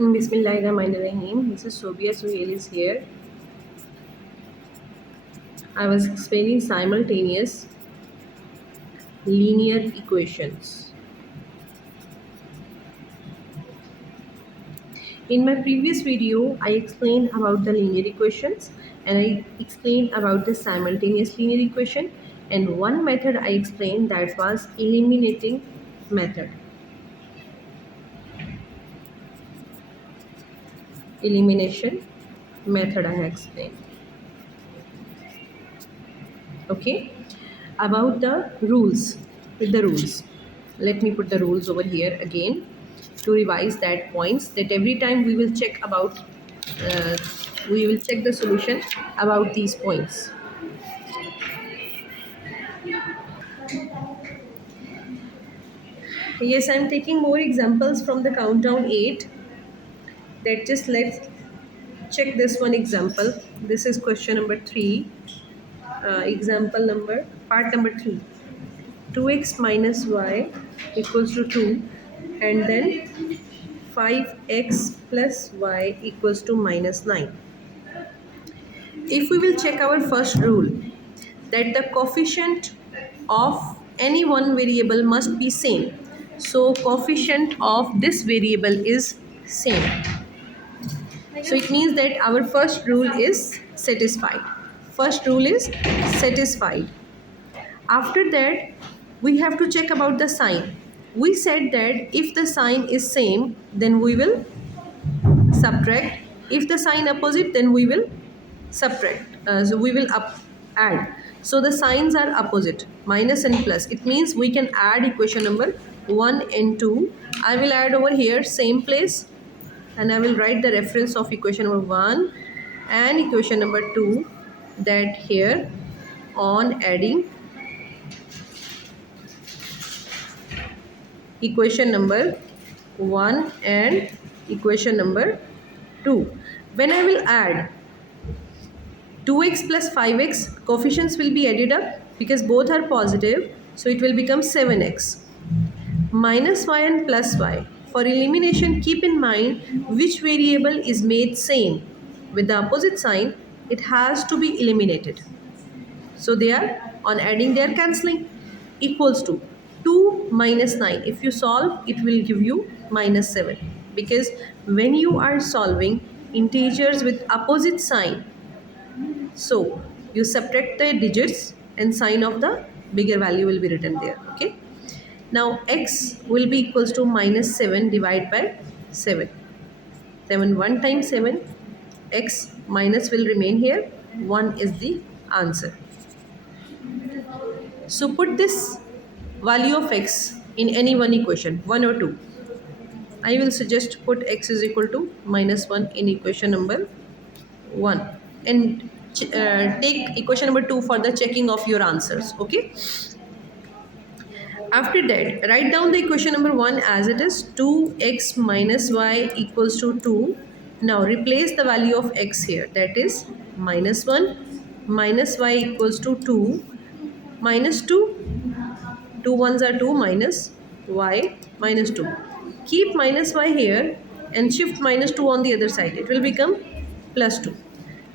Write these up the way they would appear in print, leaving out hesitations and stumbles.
Bismillahirrahmanirrahim. This is Sobia Suhail is here. I was explaining simultaneous linear equations. In my previous video, I explained about the linear equations and I explained about the simultaneous linear equation, and one method I explained that was eliminating method. Elimination method I have explained. Okay, about the rules. With the rules, let me put the rules over here again to revise that points, that every time we will check about uh, we will check the solution about these points. Yes, I'm taking more examples from the countdown 8. That just let's check this one example. This is question number 3, example number part number 3. 2x minus y equals to 2, and then 5x plus y equals to minus 9. If we will check our first rule, that the coefficient of any one variable must be same. So coefficient of this variable is same. So it means that our first rule is satisfied. First rule is satisfied. After that, we have to check about the sign. We said that if the sign is same, then we will subtract. If the sign opposite, then we will subtract. So we will add. So the signs are opposite, minus and plus. It means we can add equation number 1 and 2. I will add over here same place, and I will write the reference of equation number 1 and equation number 2, that here on adding equation number 1 and equation number 2. When I will add 2x plus 5x, coefficients will be added up because both are positive, so it will become 7x. Minus y and plus y. For elimination, keep in mind which variable is made same. With the opposite sign, it has to be eliminated. So they are, on adding, they are cancelling. Equals to 2 minus 9. If you solve, it will give you minus 7. Because when you are solving integers with opposite sign, so you subtract the digits and sign of the bigger value will be written there. Okay. Now x will be equals to minus 7 divided by 7. 7 1 times 7. X minus will remain here. 1 is the answer. So put this value of x in any one equation, 1 or 2. I will suggest put x is equal to minus 1 in equation number 1, and take equation number 2 for the checking of your answers. Okay. After that, write down the equation number 1 as it is, 2x minus y equals to 2. Now replace the value of x here, that is minus 1 minus y equals to 2 minus 2. 2 ones are 2 minus y minus 2. Keep minus y here and shift minus 2 on the other side. It will become plus 2.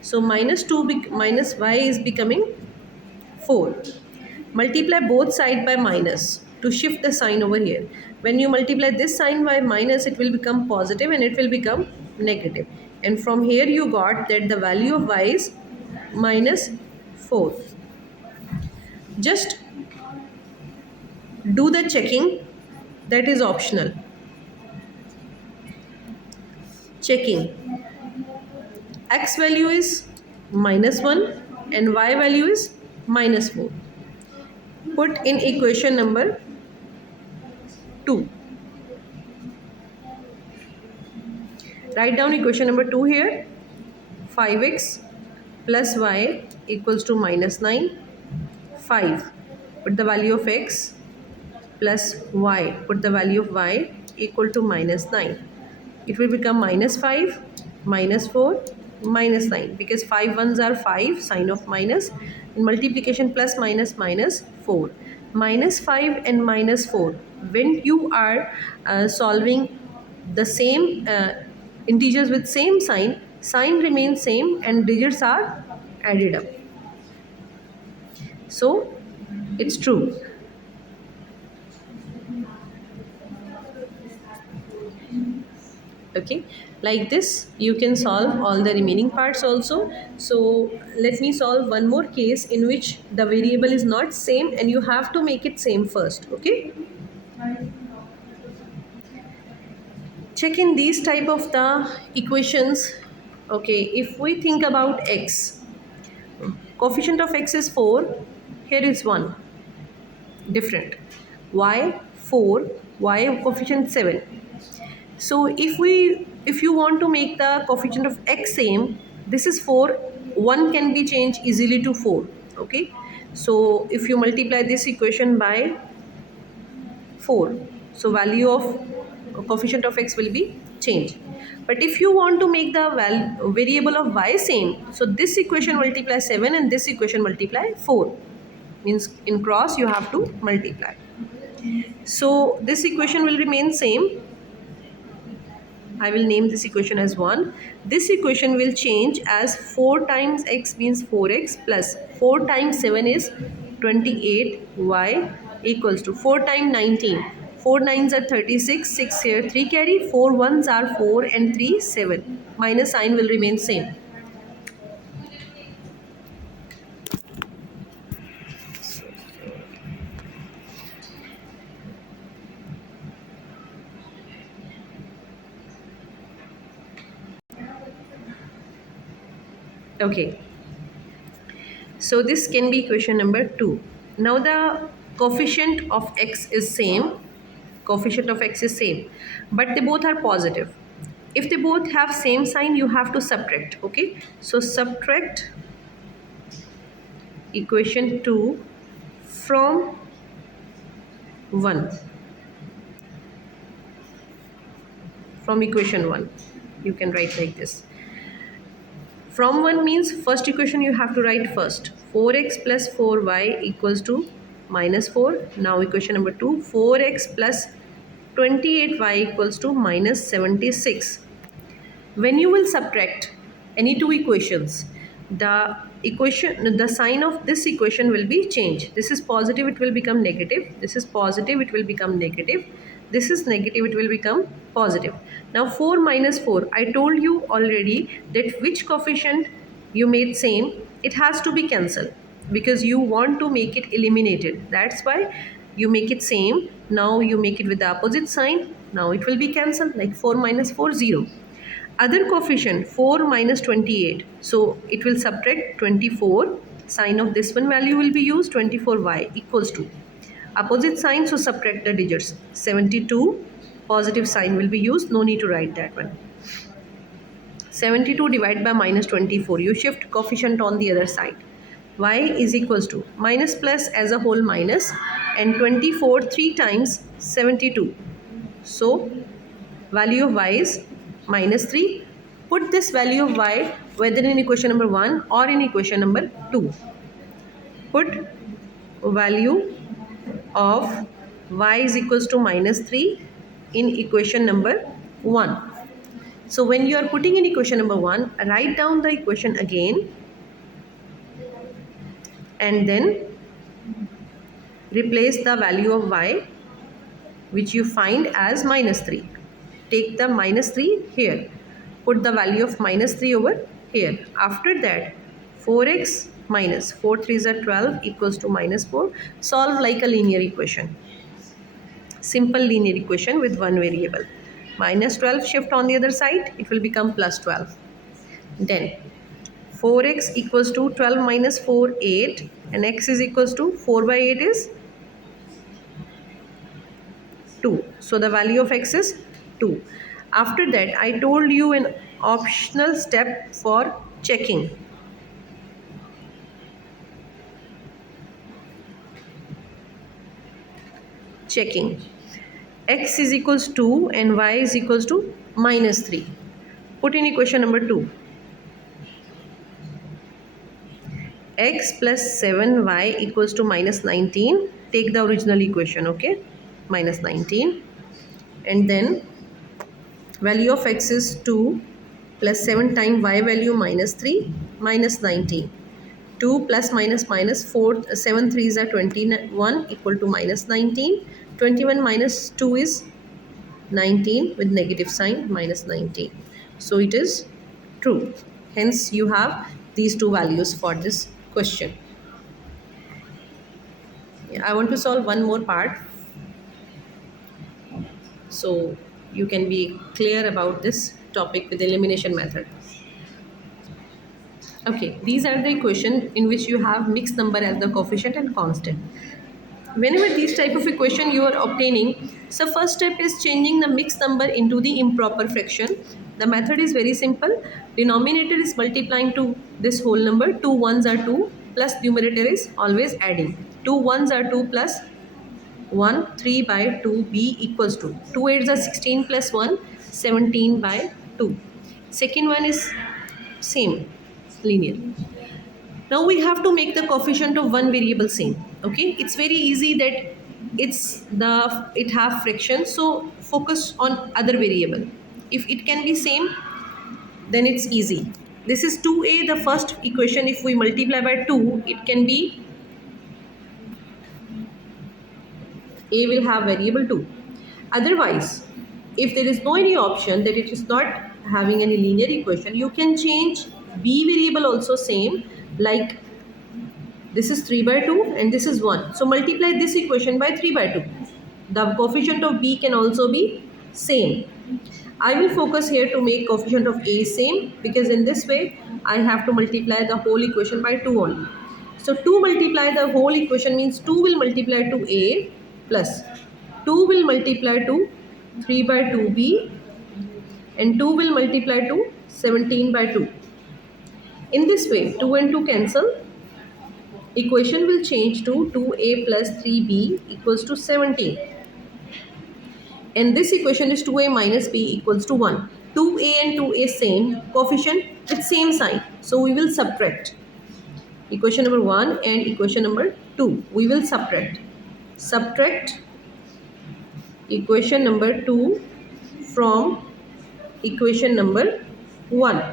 So minus 2 minus y is becoming 4. Multiply both sides by minus to shift the sign over here. When you multiply this sign by minus, it will become positive and it will become negative. And from here you got that the value of y is minus 4. Just do the checking, that is optional. Checking. X value is minus 1 and y value is minus 4. Put in equation number 2. Write down equation number 2 here. 5x plus y equals to minus 9. 5. Put the value of x plus y. Put the value of y equal to minus 9. It will become minus 5, minus 4, minus 9. Because 5 ones are 5, sign of minus. In multiplication, plus minus minus 4. Minus 5 and minus 4. When you are solving the same integers with same sign remains same and digits are added up. So it's true. Okay, like this you can solve all the remaining parts also. So let me solve one more case in which the variable is not same and you have to make it same first. Okay, check in these type of the equations. Okay, if we think about x, coefficient of x is 4, here is 1, different. Y 4, y coefficient 7. So if you want to make the coefficient of x same, this is 4, 1 can be changed easily to 4. Okay, so if you multiply this equation by 4, so value of coefficient of x will be changed. But if you want to make the variable of y same, so this equation multiply 7 and this equation multiply 4, means in cross you have to multiply. So this equation will remain same. I will name this equation as 1. This equation will change as 4 times x means 4x plus 4 times 7 is 28y equals to 4 times 19. 4 nines are 36, 6 here, 3 carry, 4 ones are 4 and 3 7. Minus sign will remain same. Okay. So this can be equation number 2. Now the coefficient of x is same. Coefficient of x is same, but they both are positive. If they both have same sign, you have to subtract. Okay, so subtract equation 2 from 1, from equation 1 you can write like this. From 1 means first equation you have to write first. 4x plus 4y equals to minus 4. Now equation number 2, 4x plus 28y equals to minus 76. When you will subtract any two equations, the sign of this equation will be changed. This is positive, it will become negative. This is positive, it will become negative. This is negative, it will become positive. Now 4 minus 4, I told you already that which coefficient you made same, it has to be cancelled because you want to make it eliminated. That's why you make it same. Now you make it with the opposite sign. Now it will be cancelled, like 4 minus 4, 0. Other coefficient 4 minus 28, so it will subtract 24. Sign of this one value will be used, 24y equals to opposite sign, so subtract the digits, 72. Positive sign will be used, no need to write that one. 72 divided by minus 24, you shift coefficient on the other side. Y is equals to minus plus as a whole minus, and 24 3 times 72, so value of y is minus 3. Put this value of y whether in equation number 1 or in equation number 2. Put value of y is equals to minus 3 in equation number 1. So when you are putting in equation number 1, write down the equation again and then replace the value of y which you find as minus 3. Take the minus 3 here. Put the value of minus 3 over here. After that, 4x minus 4 3s are 12 equals to minus 4. Solve like a linear equation. Simple linear equation with one variable. Minus 12 shift on the other side, it will become plus 12. Then 4x equals to 12 minus 4, 8, and x is equals to 4 by 8 is 2. So the value of x is 2. After that, I told you an optional step for checking. Checking. X is equals 2 and y is equals to minus 3. Put in equation number 2. X plus 7y equals to minus 19. Take the original equation, okay? Minus 19. And then Value of x is 2 plus 7 times y value minus 3 minus 19. 2 plus minus minus 4, 7 threes are 21 equal to minus 19. 21 minus 2 is 19 with negative sign minus 19. So it is true. Hence you have these two values for this question. I want to solve one more part so you can be clear about this topic with the elimination method. Okay, these are the equation in which you have mixed number as the coefficient and constant. Whenever these type of equation you are obtaining, so first step is changing the mixed number into the improper fraction. The method is very simple. Denominator is multiplying to this whole number. 2 ones are 2 plus numerator is always adding. 2 ones are 2 plus 1, 3 by 2 b equals to 2 8s are 16 plus 1, 17 by 2. Second one is same, linear. Now we have to make the coefficient of one variable same. Okay, it's very easy that it have fraction, so focus on other variable. If it can be same, then it's easy. This is 2a, the first equation. If we multiply by 2, it can be a will have variable 2. Otherwise, if there is no any option that it is not having any linear equation, you can change b variable also same, like this is 3 by 2 and this is 1. So multiply this equation by 3 by 2. The coefficient of b can also be same. I will focus here to make coefficient of a same, because in this way I have to multiply the whole equation by 2 only. So 2 multiply the whole equation means 2 will multiply to a plus 2 will multiply to 3 by 2b and 2 will multiply to 17 by 2. In this way 2 and 2 cancel. Equation will change to 2a plus 3b equals to 17. And this equation is 2a minus b equals to 1. 2a and 2a same, coefficient with same sign. So we will subtract. Equation number 1 and equation number 2. We will subtract. Subtract equation number 2 from equation number 1.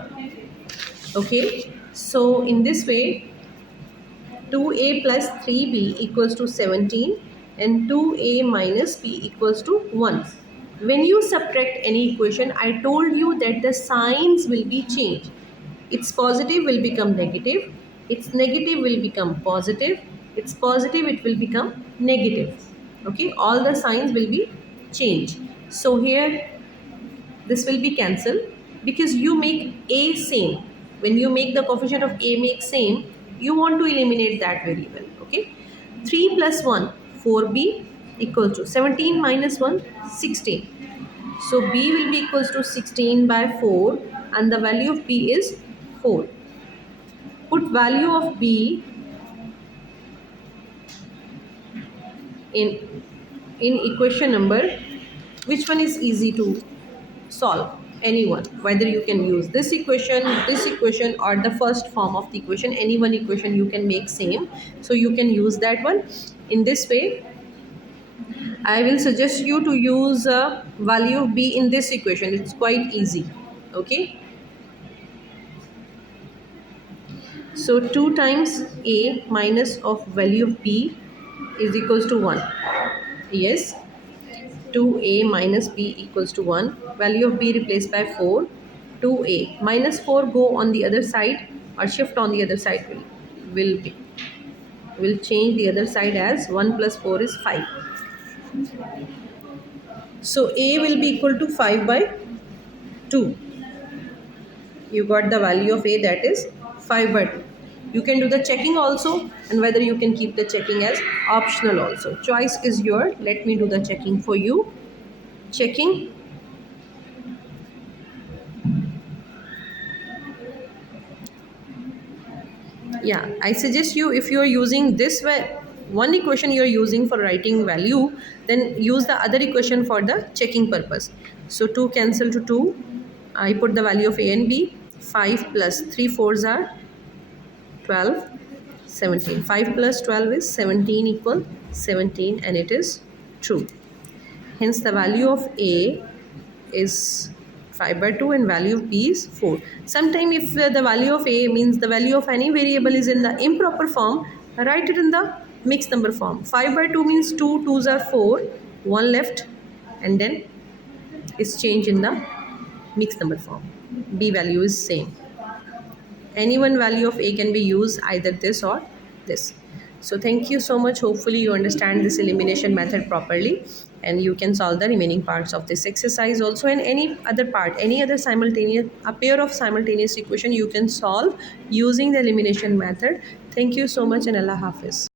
Okay. So in this way 2a plus 3b equals to 17 and 2a minus b equals to 1. When you subtract any equation, I told you that the signs will be changed. Its positive will become negative, its negative will become positive, its positive it will become negative. Okay, all the signs will be changed. So here this will be cancelled because you make a same. When you make the coefficient of a make same, you want to eliminate that variable. Okay, 3 plus 1 4b equal to 17 minus 1 16. So b will be equals to 16 by 4 and the value of b is 4. Put value of b in equation number. Which one is easy to solve? Anyone, whether you can use this equation or the first form of the equation, any one equation you can make same, so you can use that one. In this way I will suggest you to use value of b in this equation. It's quite easy. Okay, so 2 times a minus of value of b is equals to 1. Yes, 2a minus b equals to 1. Value of b replaced by 4. 2a minus 4 go on the other side or shift on the other side, will change the other side as 1 plus 4 is 5. So a will be equal to 5 by 2. You got the value of a, that is 5 by 2. You can do the checking also, and whether you can keep the checking as optional also. Choice is yours. Let me do the checking for you. Checking. Yeah, I suggest you, if you are using this way, one equation you are using for writing value, then use the other equation for the checking purpose. So 2 cancel to 2. I put the value of a and b. 5 plus 3 4s are 12. 17. 5 plus 12 is 17 equal 17, and it is true. Hence the value of a is 5 by 2 and value of b is 4. Sometime if the value of a means the value of any variable is in the improper form, write it in the mixed number form. 5 by 2 means 2 2s are 4, 1 left, and then it's changed in the mixed number form. B value is same. Any one value of a can be used, either this or this. So thank you so much. Hopefully you understand this elimination method properly, and you can solve the remaining parts of this exercise also, and any other part, any other simultaneous, a pair of simultaneous equation you can solve using the elimination method. Thank you so much, and Allah Hafiz.